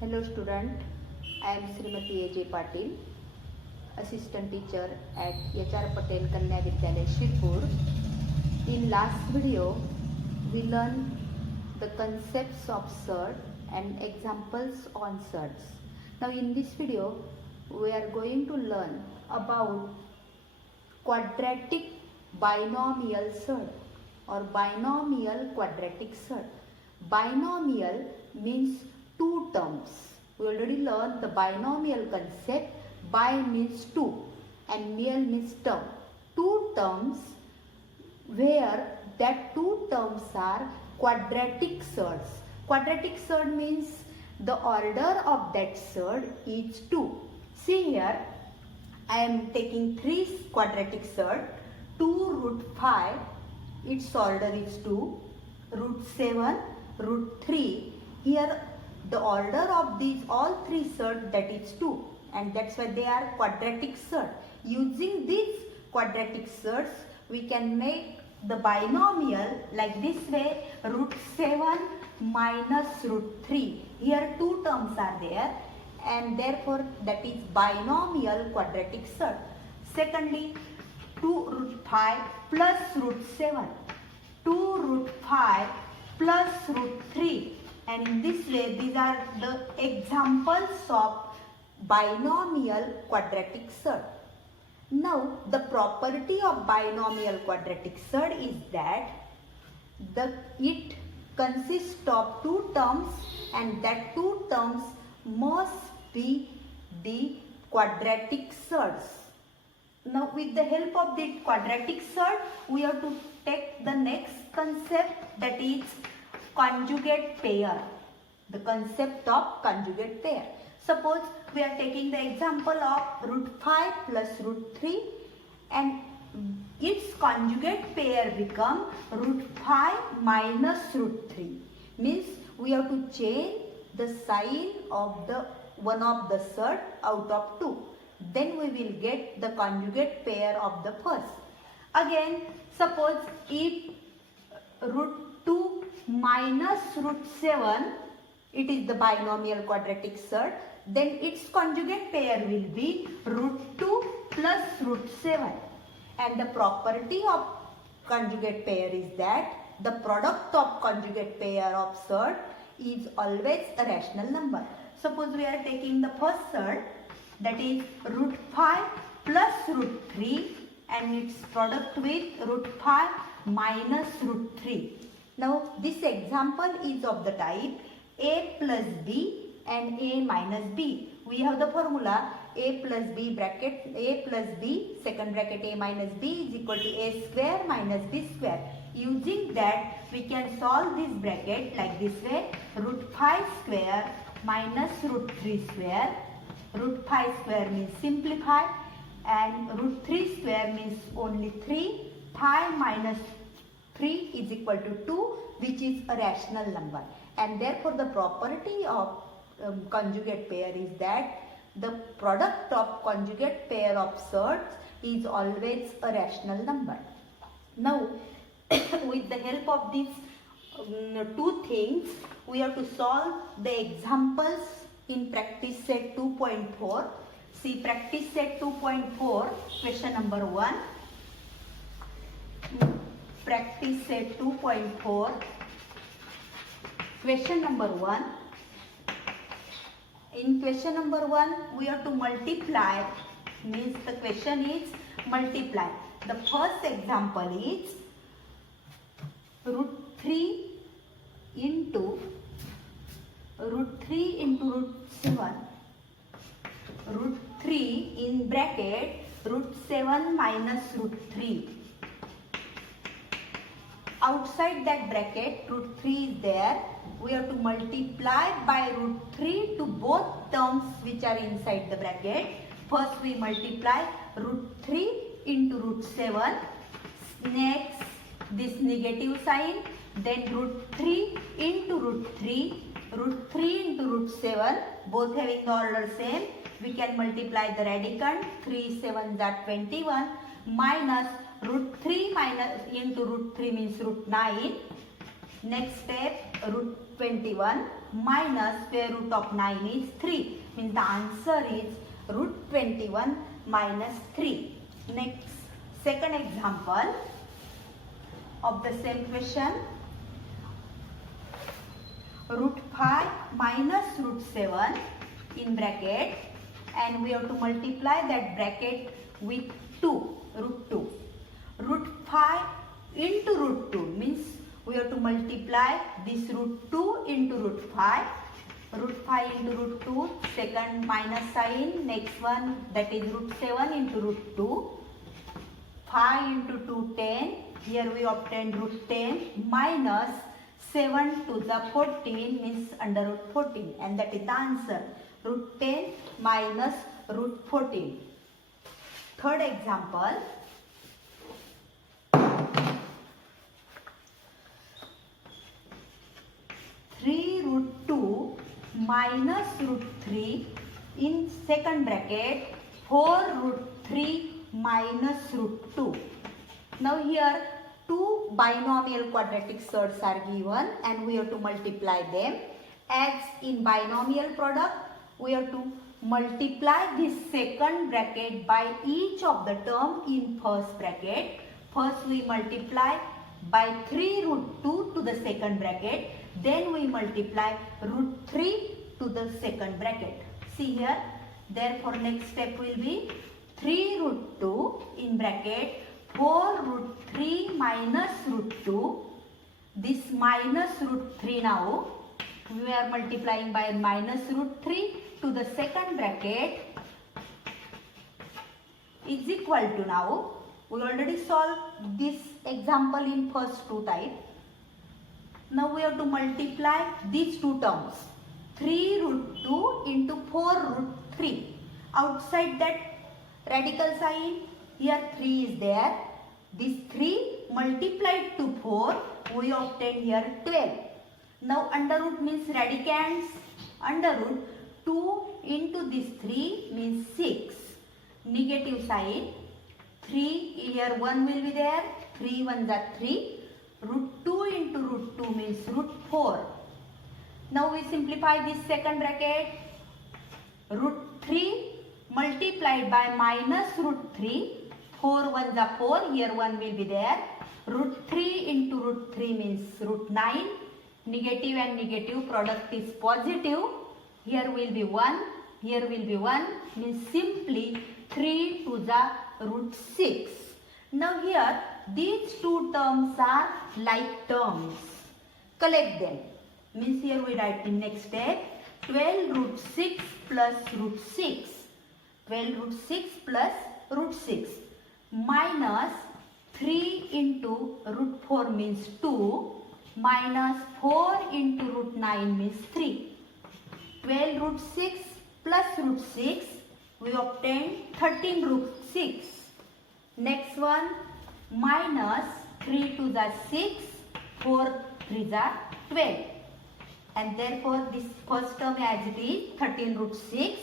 Hello student, I am Srimati A.J. Patil, assistant teacher at H.R. Patel Kanya Vidyalaya Shirpur. In last video, we learned the concepts of surd and examples on surds. Now in this video, we are going to learn about quadratic binomial surd or binomial quadratic surd. Binomial means two terms. We already learned the binomial concept. Bi means two and mial means term. Two terms where that two terms are quadratic surds. Quadratic surd means the order of that surd is 2. See here, I am taking 3 quadratic surd. 2 root 5, its order is 2. Root 7, root 3. Here the order of these all 3 surd, that is 2, and that's why they are quadratic surd. Using these quadratic surds, we can make the binomial like this way: root 7 minus root 3. Here 2 terms are there, and therefore that is binomial quadratic surd. Secondly, 2 root 5 plus root 7. 2 root 5 plus root 3. And in this way, these are the examples of binomial quadratic surd. Now, the property of binomial quadratic surd is that it consists of 2 terms, and that 2 terms must be the quadratic surds. Now, with the help of the quadratic surd, we have to take the next concept, that is conjugate pair. The concept of conjugate pair. Suppose we are taking the example of root 5 plus root 3, and its conjugate pair become root 5 minus root 3. Means we have to change the sign of the one of the surd out of 2. Then we will get the conjugate pair of the first. Again, suppose if root 2 minus root 7, it is the binomial quadratic surd, then its conjugate pair will be root 2 plus root 7. And the property of conjugate pair is that the product of conjugate pair of surd is always a rational number. Suppose we are taking the first surd, that is root 5 plus root 3, and its product with root 5 minus root 3. Now this example is of the type a plus b and a minus b. We have the formula a plus b bracket a plus b second bracket a minus b is equal to a square minus b square. Using that, we can solve this bracket like this way: root 5 square minus root 3 square. Root 5 square means simplify, and root 3 square means only 3. 5 minus 3 is equal to 2, which is a rational number. And therefore the property of conjugate pair is that the product of conjugate pair of surds is always a rational number. Now with the help of these 2 things, we have to solve the examples in practice set 2.4. See practice set 2.4, question number 1. Practice set 2.4, question number 1. In question number 1, we have to multiply, means the question is multiply. The first example is root 3 into root 7, root 3 in bracket root 7 minus root 3. Outside that bracket, root 3 is there. We have to multiply by root 3 to both terms which are inside the bracket. First we multiply root 3 into root 7. Next, this negative sign. Then root 3 into root 3. Root 3 into root 7. Both having the order same. We can multiply the radicand. 3 7s are 21. Minus root 3 minus into root 3 means root 9. Next step, root 21 minus square root of 9 is 3. Means the answer is root 21 minus 3. Next, second example of the same question. Root 5 minus root 7 in bracket, and we have to multiply that bracket with 2, root 2. Root 5 into root 2 means we have to multiply this root 2 into root 5. Root 5 into root 2, second minus sign, next one that is root 7 into root 2. 5 into 2, 10. Here we obtain root 10 minus 7 to the 14 means under root 14, and that is the answer. Root 10 minus root 14. Third example. Root 2 minus root 3 in second bracket 4 root 3 minus root 2. Now here two binomial quadratic surds are given and we have to multiply them. As in binomial product, we have to multiply this second bracket by each of the term in first bracket. First we multiply by 3 root 2 to the second bracket. Then we multiply root 3 to the second bracket. See here, therefore next step will be 3 root 2 in bracket 4 root 3 minus root 2. This minus root 3 now, we are multiplying by minus root 3 to the second bracket is equal to, now we already solved this example in first two type. Now we have to multiply these two terms, 3 root 2 into 4 root 3. Outside that radical sign, here 3 is there. This 3 multiplied to 4, we obtain here 12. Now under root means radicands. Under root 2 into this 3 means 6. Negative sign, 3 here 1 will be there. 3 1s are 3. Root 2 into root 2 means root 4. Now we simplify this second bracket. Root 3 multiplied by minus root 3. 4 1s are 4. Here 1 will be there. Root 3 into root 3 means root 9. Negative and negative product is positive. Here will be 1. Here will be 1. Means simply 3 to the root 6. Now here these two terms are like terms. Collect them. Means here we write in next step 12 root 6 plus root 6. 12 root 6 plus root 6 minus 3 into root 4 means 2 minus 4 into root 9 means 3. 12 root 6 plus root 6, we obtain 13 root 6. Next one, minus 3 to the 6, 4 3 the 12. And therefore this first term as it is 13 root 6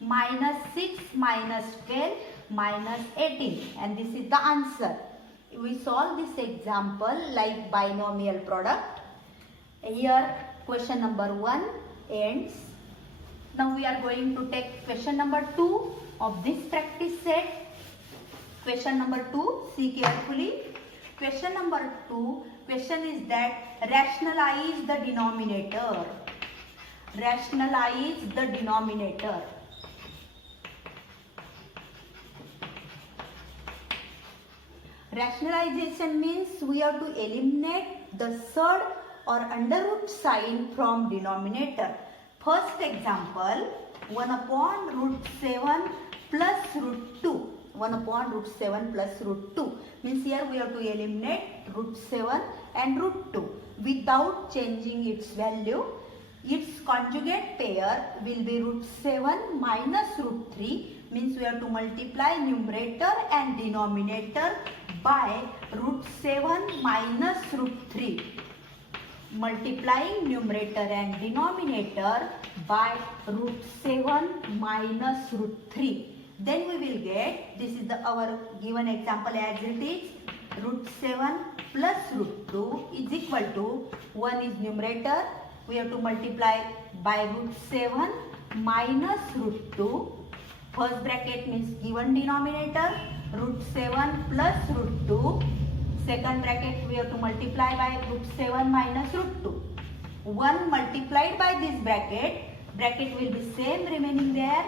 minus 6 minus 12 minus 18. And this is the answer. We solve this example like binomial product. Here question number 1 ends. Now we are going to take question number 2 of this practice set. Question number 2, see carefully. Question number 2, question is that rationalize the denominator. Rationalize the denominator. Rationalization means we have to eliminate the surd or under root sign from denominator. First example, 1 upon root 7 plus root 2. 1 upon root 7 plus root 2 means here we have to eliminate root 7 and root 2 without changing its value. Its conjugate pair will be root 7 minus root 3 means we have to multiply numerator and denominator by root 7 minus root 3. Multiplying numerator and denominator by root 7 minus root 3. Then we will get, this is our given example as it is, root 7 plus root 2 is equal to 1 is numerator we have to multiply by root 7 minus root 2. First bracket means given denominator root 7 plus root 2. Second bracket we have to multiply by root 7 minus root 2. 1 multiplied by this bracket will be same remaining there.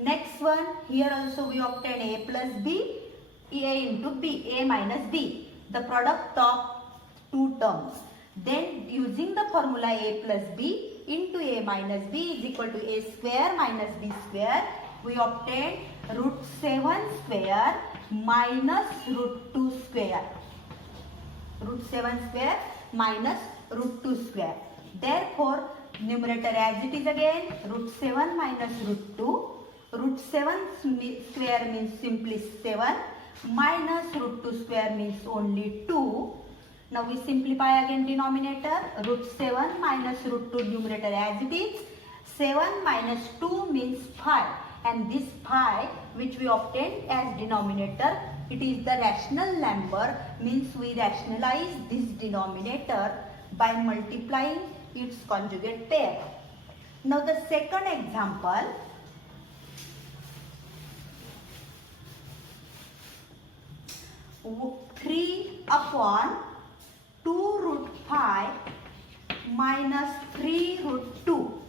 Next one, here also we obtain a plus b, a into b, a minus b, the product of two terms. Then using the formula a plus b into a minus b is equal to a square minus b square, we obtain root 7 square minus root 2 square. Root 7 square minus root 2 square. Therefore, numerator as it is again, root 7 minus root 2. Root 7 square means simply 7 minus root 2 square means only 2. Now we simplify again denominator, root 7 minus root 2 numerator as it is. 7 minus 2 means 5, and this 5 which we obtained as denominator, it is the rational number, means we rationalize this denominator by multiplying its conjugate pair. Now the second example, (3 upon 2 root 5 minus 3 root 2).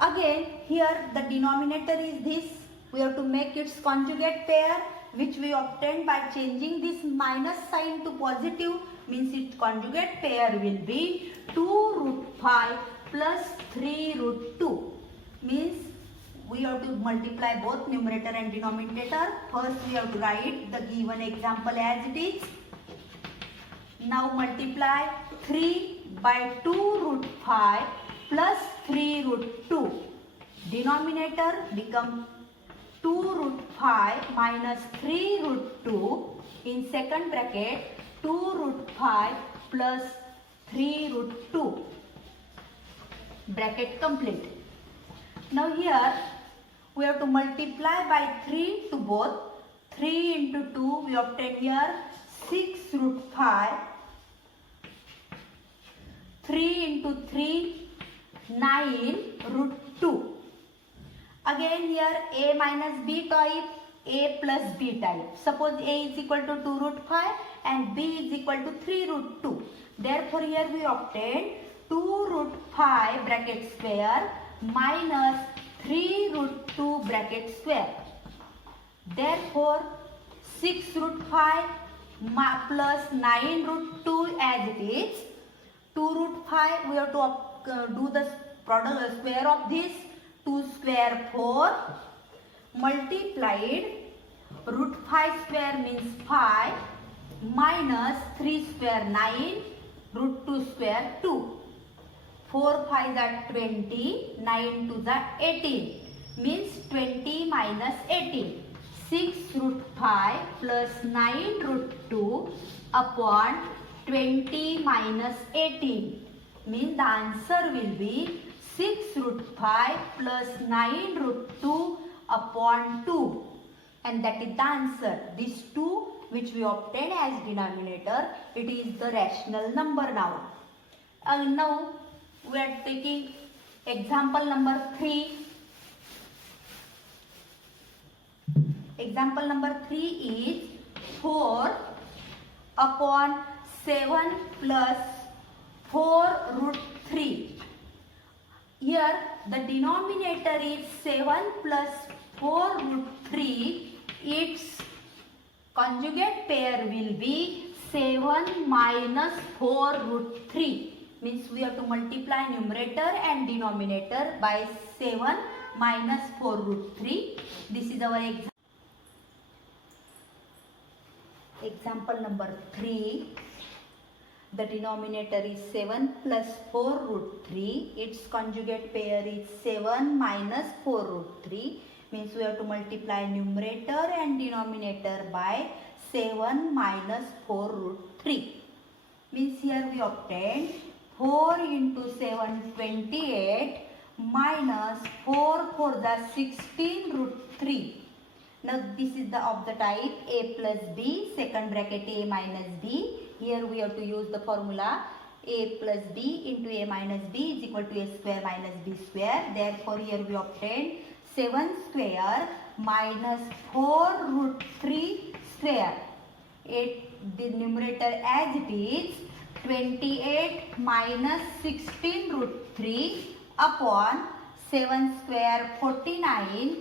Again here the denominator is this, we have to make its conjugate pair, which we obtained by changing this minus sign to positive, means its conjugate pair will be 2 root 5 plus 3 root 2. Means we have to multiply both numerator and denominator. First we have to write the given example as it is. Now multiply 3 by 2 root 5 plus 3 root 2. Denominator become 2 root 5 minus 3 root 2. In second bracket 2 root 5 plus 3 root 2. Bracket complete. Now here we have to multiply by 3 to both. 3 into 2 we obtain here 6 root 5. 3 into 3 9 root 2. Again here a minus b type, a plus b type. Suppose a is equal to 2 root 5 and b is equal to 3 root 2. Therefore here we obtain 2 root 5 bracket square minus 3 root 2 bracket square. Therefore 6 root 5 plus 9 root 2 as it is. 2 root 5 we have to do the product square of this. 2 square 4 multiplied root 5 square means 5 minus 3 square 9 root 2 square 2. 4 5 are 20, 9 2 are 18, means 20 minus 18. 6 root 5 plus 9 root 2 upon 20 minus 18, means the answer will be 6 root 5 plus 9 root 2 upon 2, and that is the answer. These two which we obtain as denominator, it is the rational number now. Now we are taking example number 3. Example number 3 is 4 upon 7 plus 4 root 3. Here the denominator is 7 plus 4 root 3. Its conjugate pair will be 7 minus 4 root 3. Means we have to multiply numerator and denominator by 7 minus 4 root 3. This is our example number 3. The denominator is 7 plus 4 root 3. Its conjugate pair is 7 minus 4 root 3. Means we have to multiply numerator and denominator by 7 minus 4 root 3. Means here we obtain 4 into 7 28 minus 4 4 the 16 root 3. Now this is of the type a plus b, second bracket a minus b. Here we have to use the formula a plus b into a minus b is equal to a square minus b square. Therefore, here we obtain 7 square minus 4 root 3 square. The numerator as it is 28 minus 16 root 3 upon 7 square 49,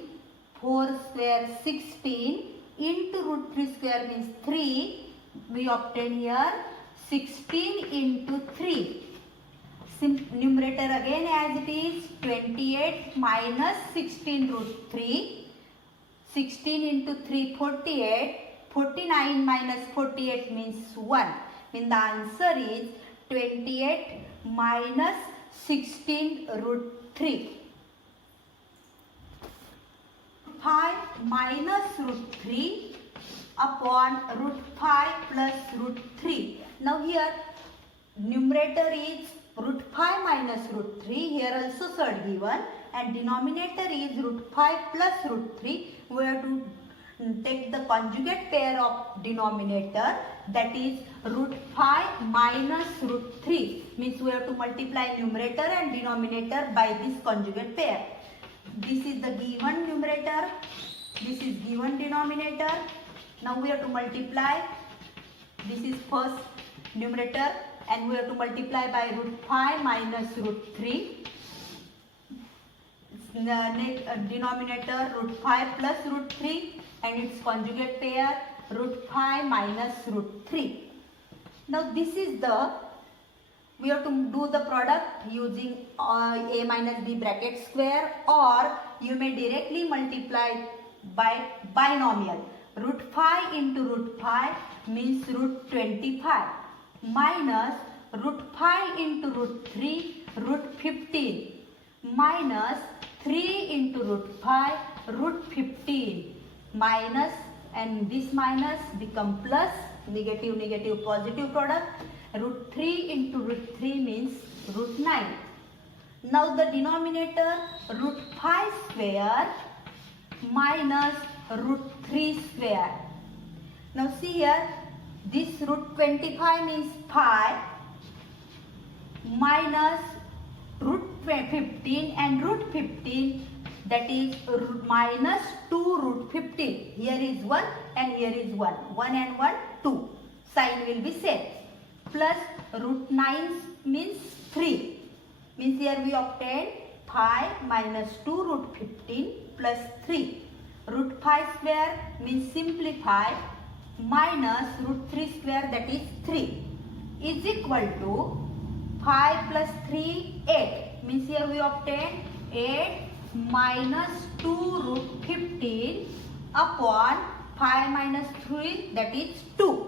4 square 16 into root 3 square means 3. We obtain here 16 into 3. Numerator again as it is 28 minus 16 root 3. 16 into 3 48. 49 minus 48 means 1. Mean the answer is 28 minus 16 root 3. 5 minus root 3 upon root 5 plus root 3. Now here numerator is root 5 minus root 3. Here also third given, and denominator is root 5 plus root 3. We have to take the conjugate pair of denominator, that is root 5 minus root 3. Means we have to multiply numerator and denominator by this conjugate pair. This is the given numerator, this is given denominator. Now we have to multiply. This is first numerator and we have to multiply by root 5 minus root 3. Denominator root 5 plus root 3 and its conjugate pair root 5 minus root 3. Now this is we have to do the product using a minus b bracket square, or you may directly multiply by binomial. Root 5 into root 5 means root 25 minus root 5 into root 3 root 15 minus 3 into root 5 root 15 minus, and this minus become plus, negative negative positive product. Root 3 into root 3 means root 9. Now the denominator root 5 square minus root 3 square. Now see here, this root 25 means 5 minus root 15 and root 15, that is minus 2 root 15. Here is 1 and here is 1. 1 and 1, 2. Sign will be same. Plus root 9 means 3. Means here we obtain 5 minus 2 root 15 plus 3. Root 5 square means simplify minus root 3 square, that is 3, is equal to 5 plus 3, 8. Means here we obtain 8 minus 2 root 15 upon 5 minus 3, that is 2.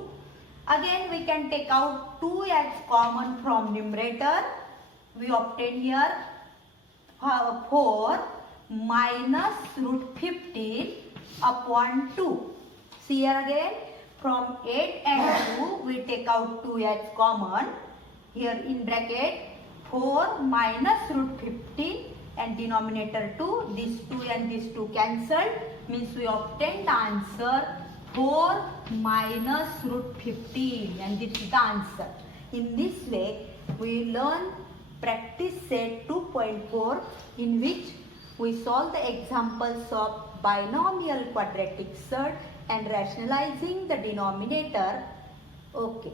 Again we can take out 2 as common from numerator. We obtain here 4 minus root 15 upon 2. See here again, from 8 and 2 we take out 2 as common. Here in bracket 4 minus root 15 and denominator 2. This 2 and this 2 cancelled. Means we obtain the answer 4 minus root 15, and this is the answer. In this way we learn practice set 2.4, in which we solve the examples of binomial quadratic surd and rationalizing the denominator. Okay.